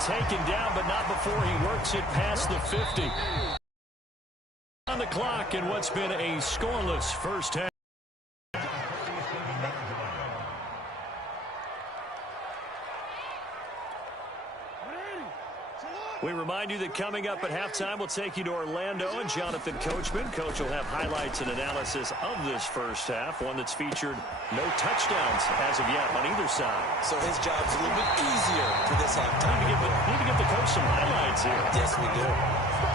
taken down, but not before he works it past the 50. On the clock in what's been a scoreless first half. We remind you that coming up at halftime, we'll take you to Orlando and Jonathan Coachman. Coach will have highlights and analysis of this first half, one that's featured no touchdowns as of yet on either side. So his job's a little bit easier for this halftime. Need to give the coach some highlights here. Yes, we do.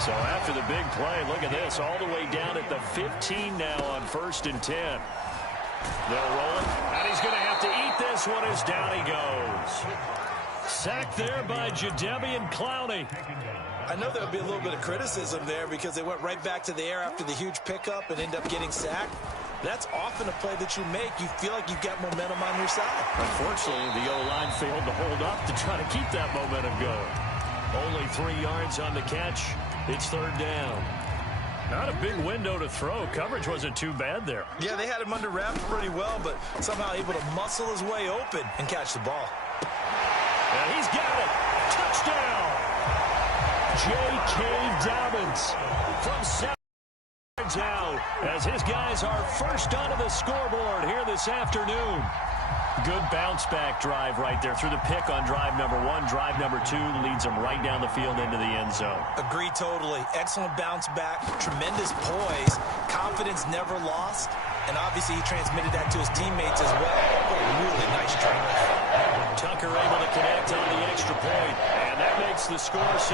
So after the big play, look at this, all the way down at the 15 now on 1st and 10. They'll roll it, and he's going to have to eat this one as down he goes. Sacked there by Jadeveon Clowney. I know there'll be a little bit of criticism there because they went right back to the air after the huge pickup and end up getting sacked. That's often a play that you make. You feel like you've got momentum on your side. Unfortunately, the O-line failed to hold up to try to keep that momentum going. Only 3 yards on the catch. It's 3rd down. Not a big window to throw. Coverage wasn't too bad there. Yeah, they had him under wraps pretty well, but somehow able to muscle his way open and catch the ball. And he's got it. Touchdown. J.K. Dobbins from 7 yards out as his guys are first onto the scoreboard here this afternoon. Good bounce-back drive right there through the pick on drive number 1. Drive number 2 leads them right down the field into the end zone. Agree totally. Excellent bounce back. Tremendous poise. Confidence never lost. And obviously he transmitted that to his teammates as well. What a really nice drive. Tucker able to connect on the extra point, and that makes the score 7-0.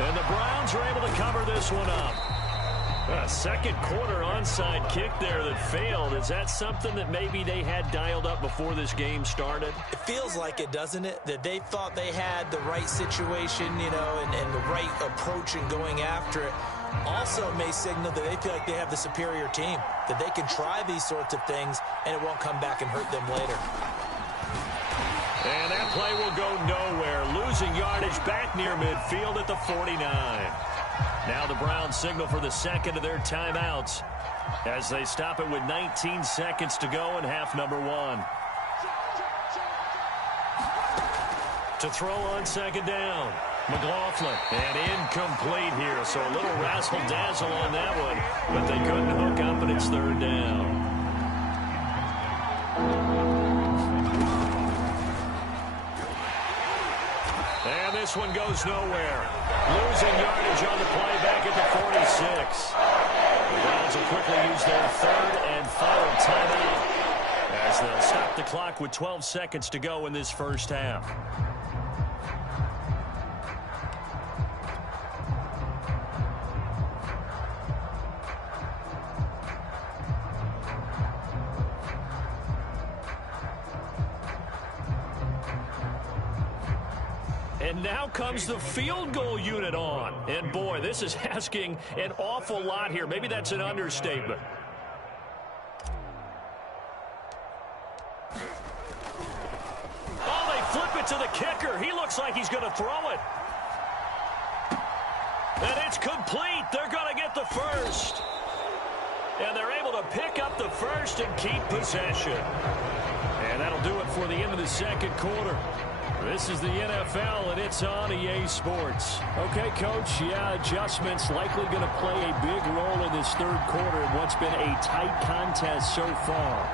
And the Browns are able to cover this one up. A second quarter onside kick there that failed. Is that something that maybe they had dialed up before this game started? It feels like it, doesn't it? That they thought they had the right situation, you know, and the right approach in going after it. Also may signal that they feel like they have the superior team, that they can try these sorts of things and it won't come back and hurt them later. And that play will go nowhere. Losing yardage back near midfield at the 49. Now the Browns signal for the second of their timeouts as they stop it with 19 seconds to go in half number 1. To throw on 2nd down. McLaughlin, and incomplete here, so a little razzle-dazzle on that one, but they couldn't hook up, and it's 3rd down. And this one goes nowhere. Losing yardage on the play back at the 46. The Browns will quickly use their 3rd and final timeout as they'll stop the clock with 12 seconds to go in this first half. And now comes the field goal unit on. And boy, this is asking an awful lot here. Maybe that's an understatement. Oh, they flip it to the kicker. He looks like he's going to throw it. And it's complete. They're going to get the first. And they're able to pick up the first and keep possession. And that'll do it for the end of the second quarter. This is the NFL, and it's on EA Sports. Okay, Coach, yeah, adjustments likely going to play a big role in this third quarter in what's been a tight contest so far.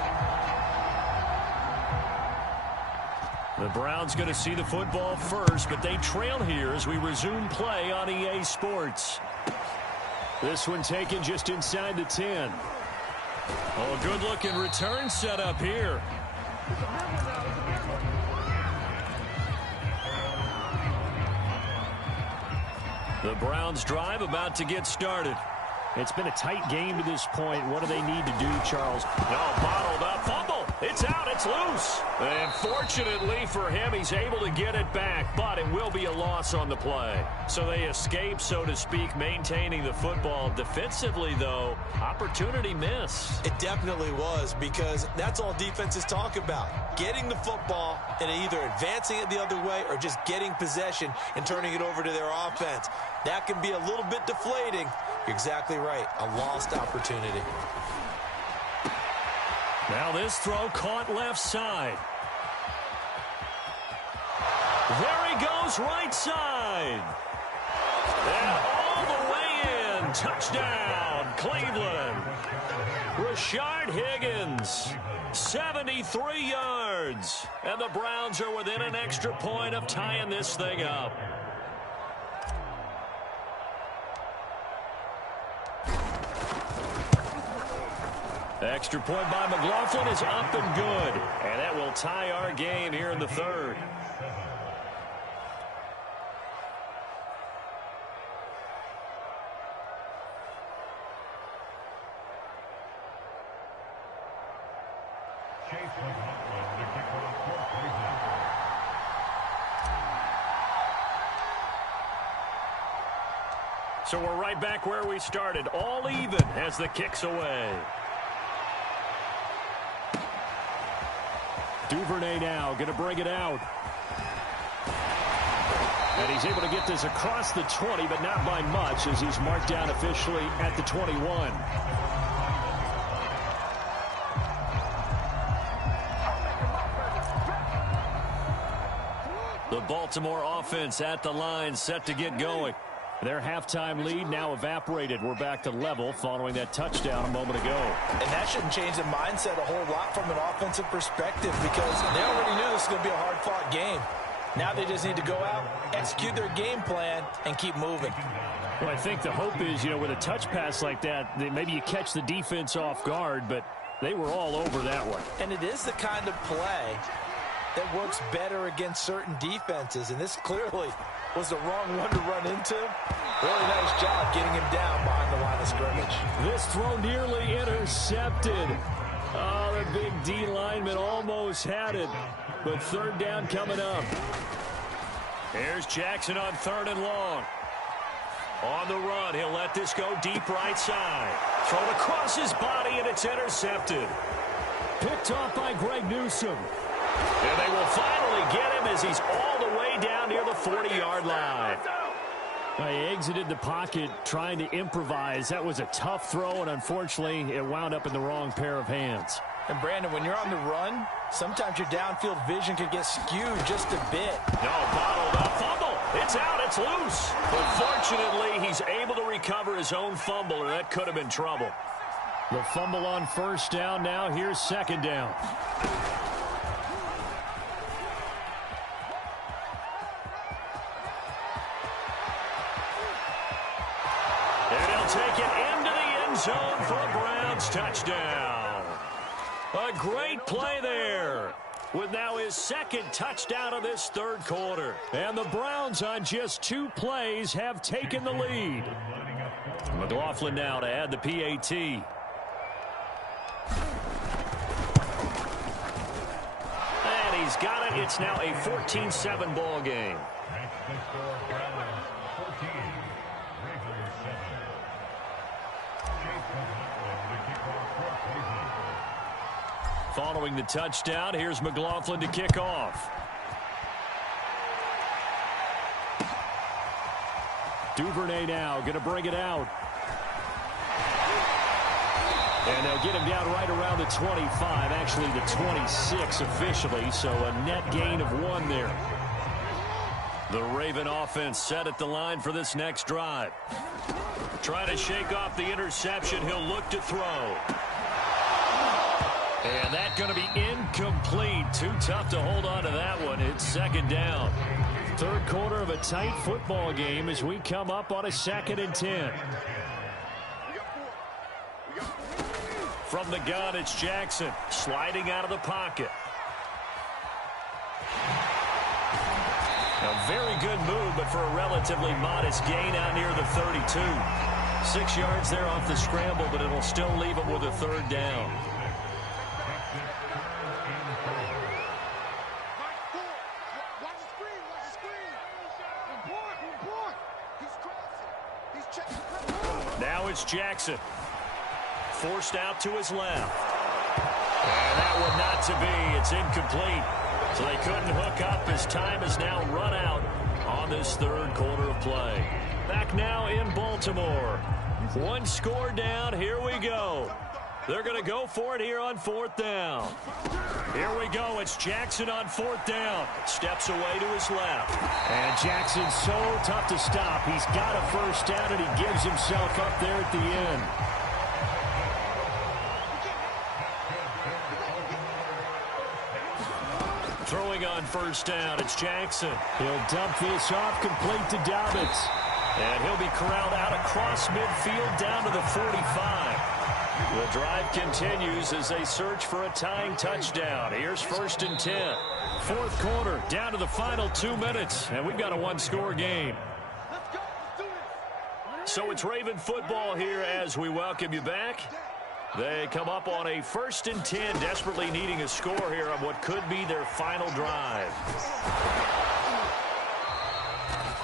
The Browns going to see the football first, but they trail here as we resume play on EA Sports. This one taken just inside the 10. Oh, a good-looking return set up here. The Browns drive about to get started. It's been a tight game to this point. What do they need to do, Charles? No, bottled up. Fumble. It's out. It's loose. And fortunately for him, he's able to get it back, but it will be a loss on the play. So they escape, so to speak, maintaining the football. Defensively, though, opportunity miss. It definitely was, because that's all defenses talk about. Getting the football and either advancing it the other way or just getting possession and turning it over to their offense. That can be a little bit deflating. You're exactly right. A lost opportunity. Now this throw caught left side. There he goes right side. And all the way in. Touchdown, Cleveland. Rashard Higgins, 73 yards. And the Browns are within an extra point of tying this thing up. Extra point by McLaughlin is up and good. And that will tie our game here in the third. So we're right back where we started, all even as the kick's away. Duvernay now going to bring it out. And he's able to get this across the 20, but not by much as he's marked down officially at the 21. The Baltimore offense at the line set to get going. Their halftime lead now evaporated. We're back to level following that touchdown a moment ago. And that shouldn't change the mindset a whole lot from an offensive perspective because they already knew this was going to be a hard-fought game. Now they just need to go out, execute their game plan, and keep moving. Well, I think the hope is, with a touch pass like that, maybe you catch the defense off guard, but they were all over that one. And it is the kind of play that works better against certain defenses, and this clearly was the wrong one to run into. Really nice job getting him down behind the line of scrimmage. This throw nearly intercepted. Oh, the big D lineman almost had it. But third down coming up. Here's Jackson on 3rd and long. On the run, he'll let this go deep right side. Thrown across his body, and it's intercepted. Picked off by Greg Newsome. And they will finally get him as he's all the way down near the 40-yard line. He exited the pocket trying to improvise. That was a tough throw, and unfortunately, it wound up in the wrong pair of hands. And, Brandon, when you're on the run, sometimes your downfield vision can get skewed just a bit. No, bottled up. Fumble. It's out. It's loose. But fortunately, he's able to recover his own fumble, or that could have been trouble. The fumble on first down now. Here's second down. Take it into the end zone for a Browns touchdown. A great play there with now his second touchdown of this third quarter. And the Browns on just 2 plays have taken the lead. McLaughlin now to add the PAT. And he's got it. It's now a 14-7 ball game. Following the touchdown, here's McLaughlin to kick off. Duvernay now going to bring it out. And they'll get him down right around the 25, actually the 26 officially, so a net gain of 1 there. The Raven offense set at the line for this next drive. Trying to shake off the interception, he'll look to throw. And that's going to be incomplete. Too tough to hold on to that one. It's second down. Third quarter of a tight football game as we come up on a 2nd and 10. From the gun, it's Jackson sliding out of the pocket. A very good move, but for a relatively modest gain out near the 32. 6 yards there off the scramble, but it'll still leave him with a third down. Now it's Jackson. Forced out to his left. And that one not to be. It's incomplete. So they couldn't hook up as time has now run out on this third quarter of play. Back now in Baltimore. 1 score down. Here we go. They're going to go for it here on 4th down. Here we go. It's Jackson on 4th down. Steps away to his left. And Jackson's so tough to stop. He's got a first down, and he gives himself up there at the end. Throwing on 1st down, it's Jackson. He'll dump this off complete to Dobbins. And he'll be corralled out across midfield down to the 45. The drive continues as they search for a tying touchdown. Here's 1st and 10. 4th quarter, down to the final 2 minutes, and we've got a one-score game. So it's Raven football here as we welcome you back. They come up on a 1st and 10, desperately needing a score here on what could be their final drive.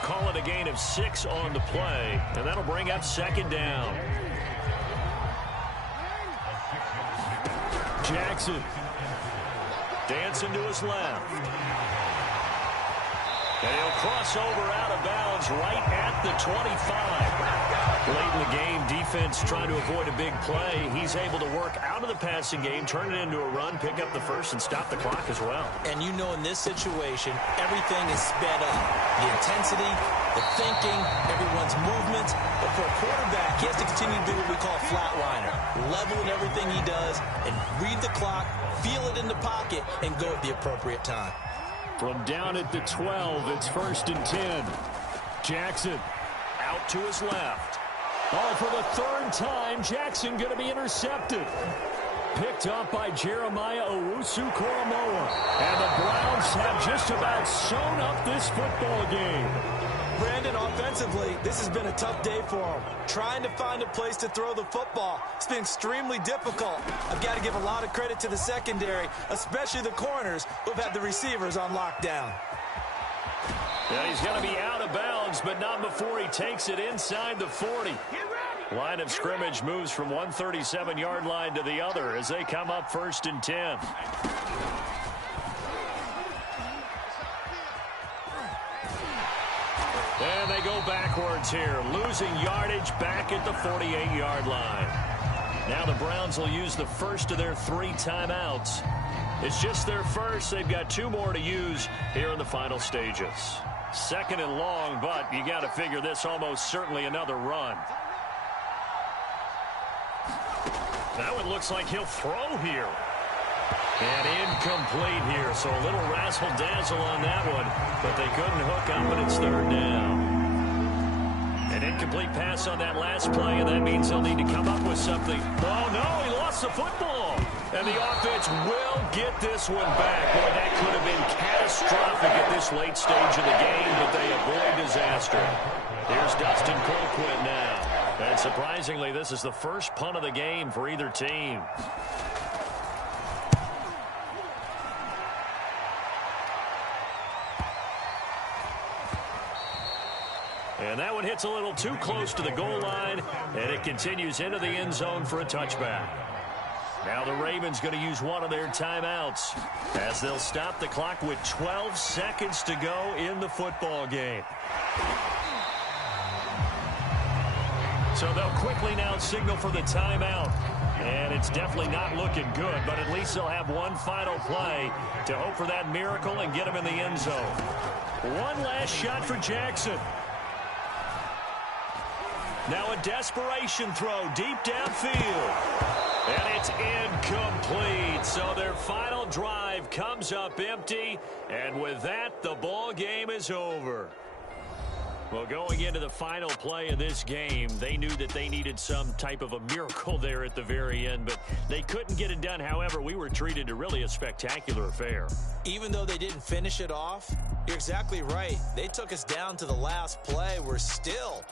Call it a gain of 6 on the play, and that'll bring up 2nd down. Jackson dancing to his left. And he'll cross over out of bounds right at the 25. Late in the game, defense trying to avoid a big play. He's able to work out of the passing game, turn it into a run, pick up the first, and stop the clock as well. And you know in this situation, everything is sped up. The intensity, the thinking, everyone's movement. But for a quarterback, he has to continue to be what we call a flatliner. Level in everything he does and read the clock, feel it in the pocket, and go at the appropriate time. From down at the 12, it's 1st and 10. Jackson out to his left. Oh, for the 3rd time, Jackson going to be intercepted. Picked up by Jeremiah Owusu-Koramoah. And the Browns have just about sewn up this football game. Brandon, offensively, this has been a tough day for him. Trying to find a place to throw the football. It's been extremely difficult. I've got to give a lot of credit to the secondary, especially the corners who've had the receivers on lockdown. Yeah, he's going to be out of bounds, but not before he takes it inside the 40. Line of scrimmage moves from 137-yard line to the other as they come up 1st and 10. And they go backwards here, losing yardage back at the 48-yard line. Now the Browns will use the first of their 3 timeouts. It's just their first. They've got 2 more to use here in the final stages. 2nd and long, but you got to figure this almost certainly another run. That one looks like he'll throw here. And incomplete here, so a little razzle-dazzle on that one, but they couldn't hook up, and it's 3rd down. An incomplete pass on that last play, and that means they'll need to come up with something. Oh, no, he lost the football. And the offense will get this one back. Boy, that could have been catastrophic at this late stage of the game, but they avoid disaster. Here's Dustin Colquitt now. And surprisingly, this is the first punt of the game for either team. And that one hits a little too close to the goal line, and it continues into the end zone for a touchback. Now the Ravens going to use one of their timeouts as they'll stop the clock with 12 seconds to go in the football game. So they'll quickly now signal for the timeout. And it's definitely not looking good, but at least they'll have one final play to hope for that miracle and get them in the end zone. One last shot for Jackson. Now a desperation throw deep downfield. And it's incomplete. So their final drive comes up empty. And with that, the ball game is over. Well, going into the final play of this game, they knew that they needed some type of a miracle there at the very end, but they couldn't get it done. However, we were treated to really a spectacular affair. Even though they didn't finish it off, you're exactly right. They took us down to the last play. We're still